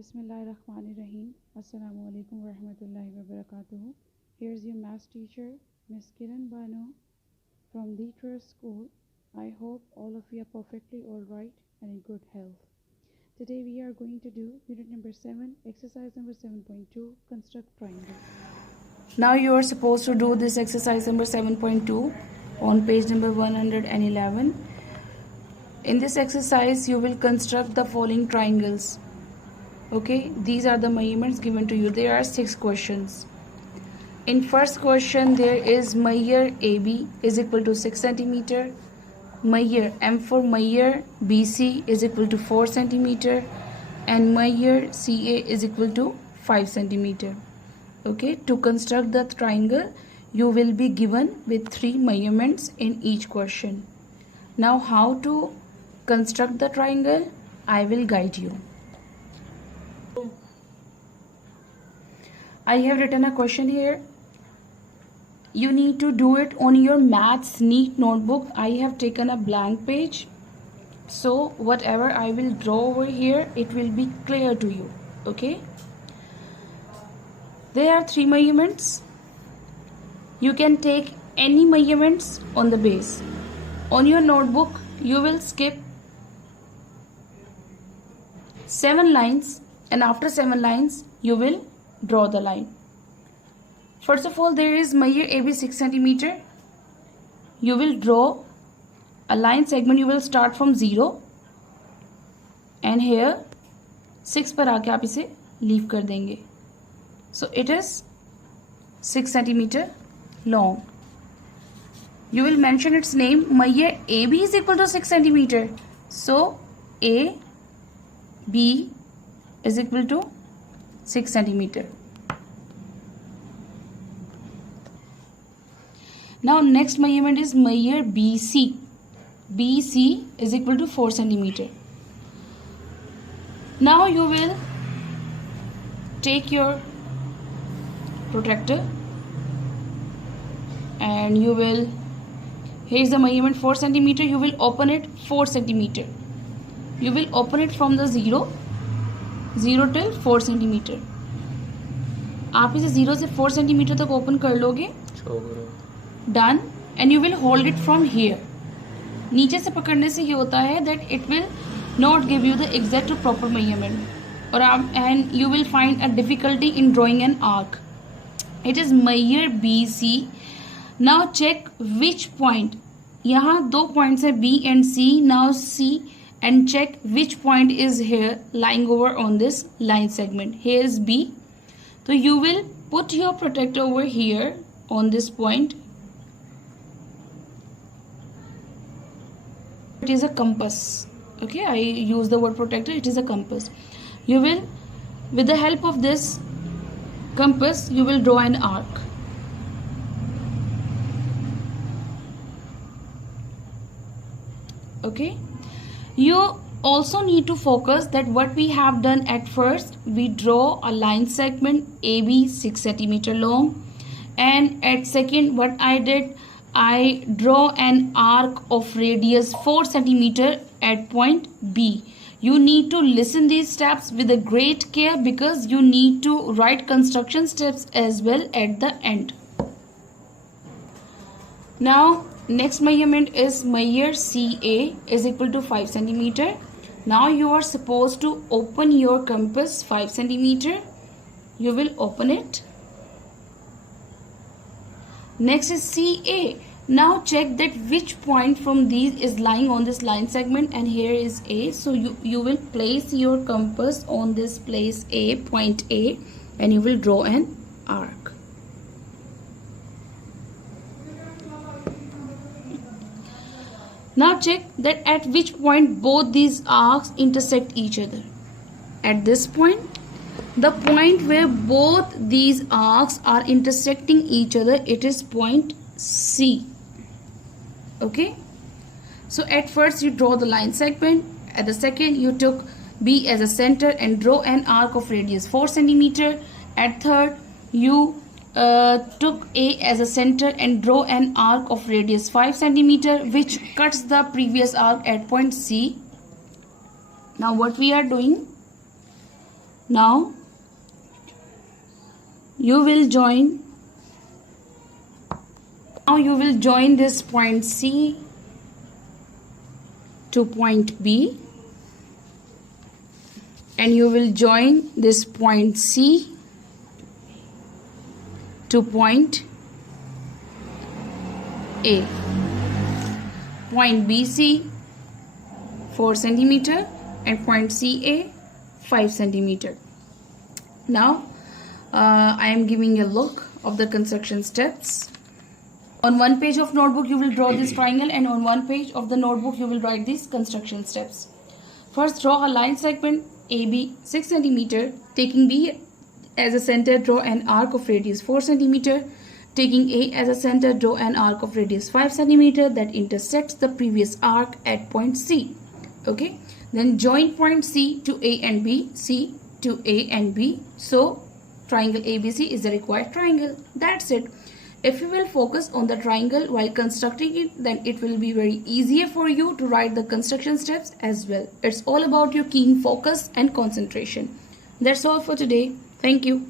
Bismillahirrahmanirrahim. Assalamu alaikum warahmatullahi wabarakatuh. Here's your maths teacher, Miss Kiran Bano from the Trust School. I hope all of you are perfectly alright and in good health. Today we are going to do unit number 7, exercise number 7.2, construct triangle. Now you are supposed to do this exercise number 7.2 on page number 111. In this exercise you will construct the following triangles. Okay, these are the measurements given to you. There are 6 questions. In first question there is measure AB is equal to 6 centimeter. Measure M for measure BC is equal to 4 centimeter, and measure CA is equal to 5 centimeter. Okay, to construct the triangle you will be given with 3 measurements in each question. Now how to construct the triangle, I will guide you. I have written a question here. You need to do it on your maths neat notebook. I have taken a blank page, so whatever I will draw over here, it will be clear to you. Okay, there are 3 measurements. You can take any measurements on the base. On your notebook you will skip 7 lines, and after 7 lines you will draw the line. First of all, there is measure AB 6 centimeter. You will draw a line segment. You will start from 0 and here 6 पर आके आप इसे leave कर देंगे. So it is 6 centimeter long. You will mention its name. Measure AB is equal to 6 centimeter. So AB is equal to 6 centimeter. Now next measurement is measure BC. BC is equal to 4 centimeter. Now you will take your protractor and you will, here is the measurement 4 centimeter. You will open it 4 centimeter. You will open it from the 0 till 4 centimeter. आप इसे 0 से 4 centimeter तक open कर लोगे. Done. And you will hold it from here. नीचे से पकड़ने से ये होता है that it will not give you the exact proper measurement, और आप and you will find a difficulty in drawing an arc. It is measure BC. Now check which point. यहाँ 2 points है B and C. Now C and check which point is here lying over on this line segment. Here is B. So you will put your protractor over here on this point. It is a compass. Okay, I use the word protractor. It is a compass. You will, with the help of this compass, you will draw an arc. Okay, you also need to focus that what we have done at first, we draw a line segment AB 6 centimeter long, and at second what I did, I draw an arc of radius 4 centimeter at point B. You need to listen these steps with a great care because you need to write construction steps as well at the end. Now next measurement is measure CA is equal to 5 centimeter. Now you are supposed to open your compass 5 centimeter. You will open it. Next is CA. Now check that which point from these is lying on this line segment, and here is A. So you will place your compass on this place A, point A, and you will draw an arc. Now check that at which point both these arcs intersect each other. At this point, the point where both these arcs are intersecting each other, it is point C. Okay, so at first you draw the line segment. At the second you took B as a center and draw an arc of radius 4 centimeter. At third you took A as a center and draw an arc of radius 5 centimeter, which cuts the previous arc at point C. Now what we are doing, Now you will join this point C to point B, and you will join this point C to point A. Point BC 4 centimeter and point CA 5 centimeter. Now I am giving a look of the construction steps. On one page of notebook you will draw this triangle, and on one page of the notebook you will write these construction steps. First, draw a line segment AB 6 centimeter. Taking B as a center, draw an arc of radius 4 centimeter. Taking A as a center, draw an arc of radius 5 centimeter that intersects the previous arc at point C. Okay. Then join point C to A and B, C to A and B. So triangle ABC is the required triangle. That's it. If you will focus on the triangle while constructing it, then it will be very easier for you to write the construction steps as well. It's all about your keen focus and concentration. That's all for today. Thank you.